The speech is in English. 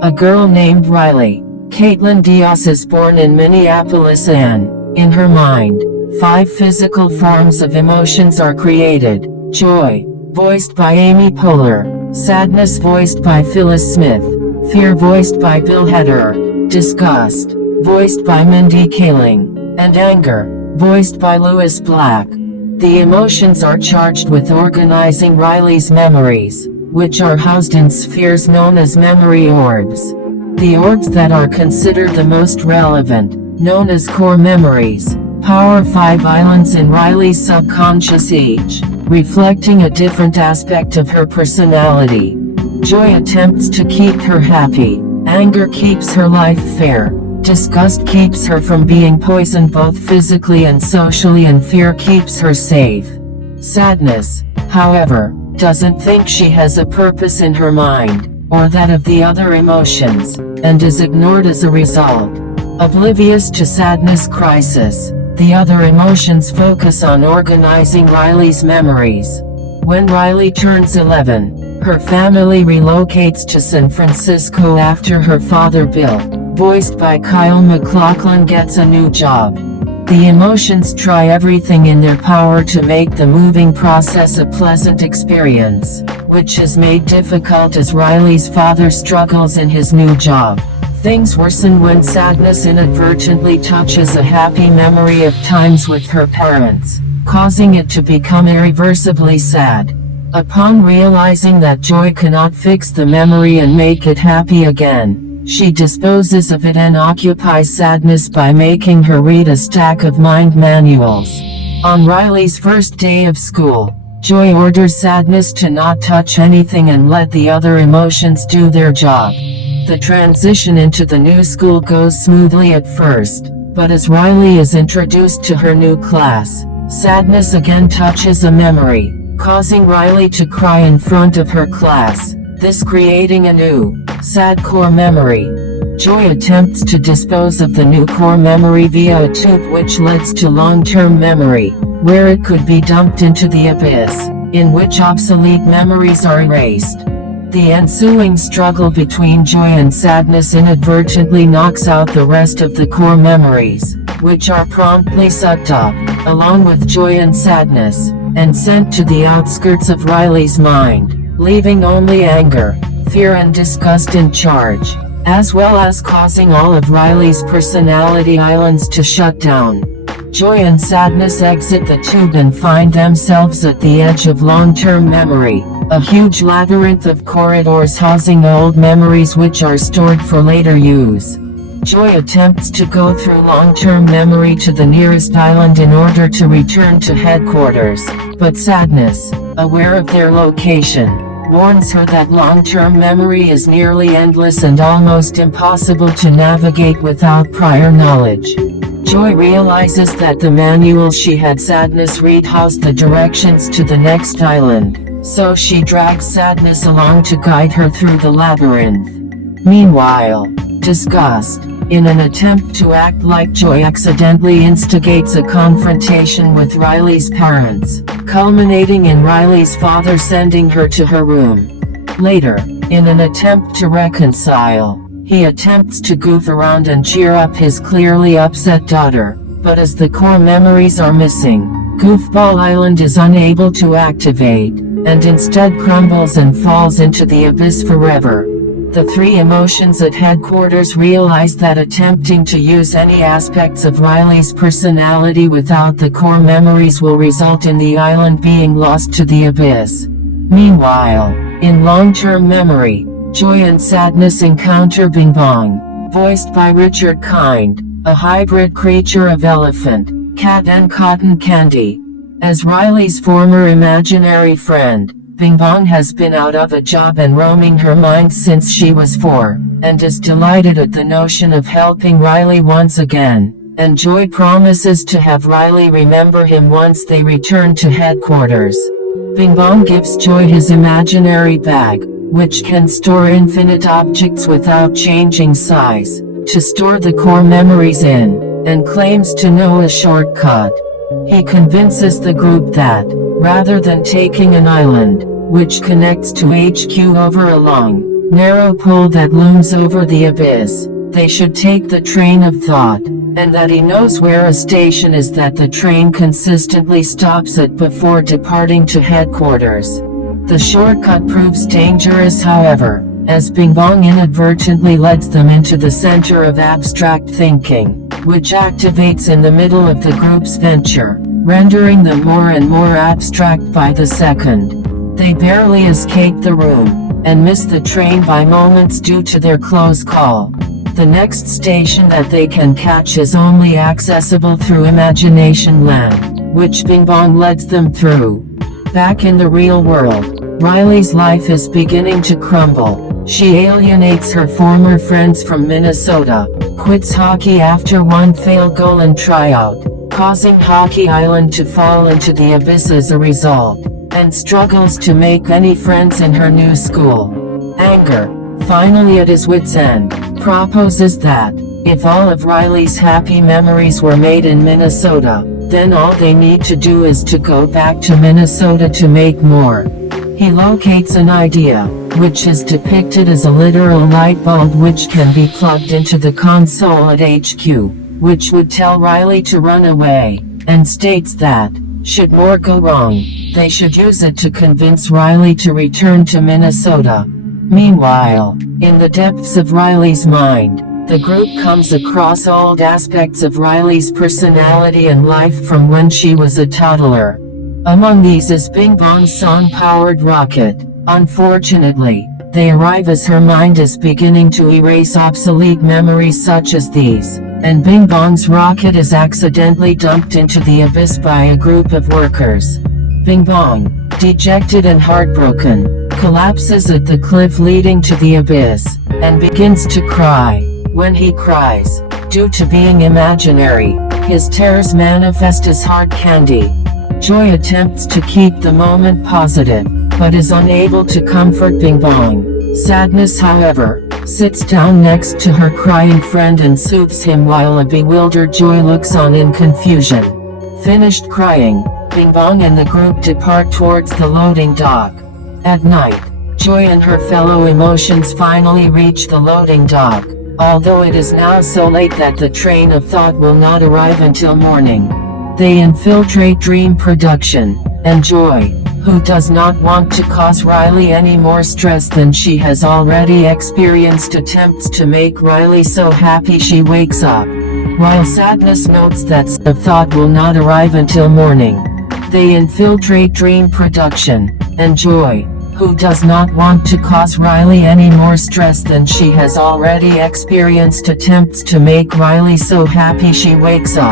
A girl named Riley. Caitlin Diaz is born in Minneapolis and, in her mind, 5 physical forms of emotions are created. Joy, voiced by Amy Poehler. Sadness, voiced by Phyllis Smith. Fear, voiced by Bill Hader. Disgust, voiced by Mindy Kaling. And anger, voiced by Lewis Black. The emotions are charged with organizing Riley's memories, which are housed in spheres known as memory orbs. The orbs that are considered the most relevant, known as core memories, power 5 islands in Riley's subconscious, each reflecting a different aspect of her personality. Joy attempts to keep her happy, anger keeps her life fair, disgust keeps her from being poisoned both physically and socially, and fear keeps her safe. Sadness, however, doesn't think she has a purpose in her mind, or that of the other emotions, and is ignored as a result. Oblivious to sadness crisis, the other emotions focus on organizing Riley's memories. When Riley turns 11, her family relocates to San Francisco after her father Bill, voiced by Kyle MacLachlan, gets a new job. The emotions try everything in their power to make the moving process a pleasant experience, which is made difficult as Riley's father struggles in his new job. Things worsen when sadness inadvertently touches a happy memory of times with her parents, causing it to become irreversibly sad. Upon realizing that Joy cannot fix the memory and make it happy again, she disposes of it and occupies sadness by making her read a stack of mind manuals. On Riley's first day of school, Joy orders sadness to not touch anything and let the other emotions do their job. The transition into the new school goes smoothly at first, but as Riley is introduced to her new class, sadness again touches a memory, causing Riley to cry in front of her class, this creating a new, sad core memory. Joy attempts to dispose of the new core memory via a tube, which leads to long-term memory, where it could be dumped into the abyss, in which obsolete memories are erased. The ensuing struggle between joy and sadness inadvertently knocks out the rest of the core memories, which are promptly sucked up, along with joy and sadness, and sent to the outskirts of Riley's mind, leaving only anger, fear and disgust in charge, as well as causing all of Riley's personality islands to shut down. Joy and sadness exit the tube and find themselves at the edge of long-term memory, a huge labyrinth of corridors housing old memories which are stored for later use. Joy attempts to go through long-term memory to the nearest island in order to return to headquarters, but sadness, aware of their location, warns her that long-term memory is nearly endless and almost impossible to navigate without prior knowledge. Joy realizes that the manual she had sadness read housed the directions to the next island, so she drags sadness along to guide her through the labyrinth. Meanwhile, disgust, in an attempt to act like Joy, accidentally instigates a confrontation with Riley's parents, culminating in Riley's father sending her to her room. Later, in an attempt to reconcile, he attempts to goof around and cheer up his clearly upset daughter, but as the core memories are missing, Goofball Island is unable to activate, and instead crumbles and falls into the abyss forever. The 3 emotions at headquarters realize that attempting to use any aspects of Riley's personality without the core memories will result in the island being lost to the abyss. Meanwhile, in long-term memory, Joy and sadness encounter Bing Bong, voiced by Richard Kind, a hybrid creature of elephant, cat and cotton candy. As Riley's former imaginary friend, Bing Bong has been out of a job and roaming her mind since she was 4, and is delighted at the notion of helping Riley once again, and Joy promises to have Riley remember him once they return to headquarters. Bing Bong gives Joy his imaginary bag, which can store infinite objects without changing size, to store the core memories in, and claims to know a shortcut. He convinces the group that, rather than taking an island, which connects to HQ over a long, narrow pole that looms over the abyss. They should take the train of thought, and that he knows where a station is that the train consistently stops at before departing to headquarters. The shortcut proves dangerous, however, as Bing Bong inadvertently lets them into the center of abstract thinking, which activates in the middle of the group's venture, rendering them more and more abstract by the second. They barely escape the room, and miss the train by moments due to their close call. The next station that they can catch is only accessible through Imagination Land, which Bing Bong leads them through. Back in the real world, Riley's life is beginning to crumble. She alienates her former friends from Minnesota, quits hockey after one failed goal and tryout, causing Hockey Island to fall into the abyss as a result, and struggles to make any friends in her new school. Anger, finally at his wit's end, proposes that, if all of Riley's happy memories were made in Minnesota, then all they need to do is to go back to Minnesota to make more. He locates an idea, which is depicted as a literal light bulb which can be plugged into the console at HQ, which would tell Riley to run away, and states that, should more go wrong, they should use it to convince Riley to return to Minnesota. Meanwhile, in the depths of Riley's mind, the group comes across old aspects of Riley's personality and life from when she was a toddler. Among these is Bing Bong's song-powered rocket. Unfortunately, they arrive as her mind is beginning to erase obsolete memories such as these, and Bing Bong's rocket is accidentally dumped into the abyss by a group of workers. Bing Bong, dejected and heartbroken, collapses at the cliff leading to the abyss, and begins to cry. When he cries, due to being imaginary, his tears manifest as hard candy. Joy attempts to keep the moment positive, but is unable to comfort Bing Bong. Sadness, however, sits down next to her crying friend and soothes him while a bewildered Joy looks on in confusion. Finished crying, Bing Bong and the group depart towards the loading dock. At night, Joy and her fellow emotions finally reach the loading dock, although it is now so late that the train of thought will not arrive until morning. They infiltrate Dream Production, and Joy, who does not want to cause Riley any more stress than she has already experienced, attempts to make Riley so happy she wakes up. While Sadness notes that the thought will not arrive until morning. They infiltrate Dream Production, and Joy, who does not want to cause Riley any more stress than she has already experienced, attempts to make Riley so happy she wakes up.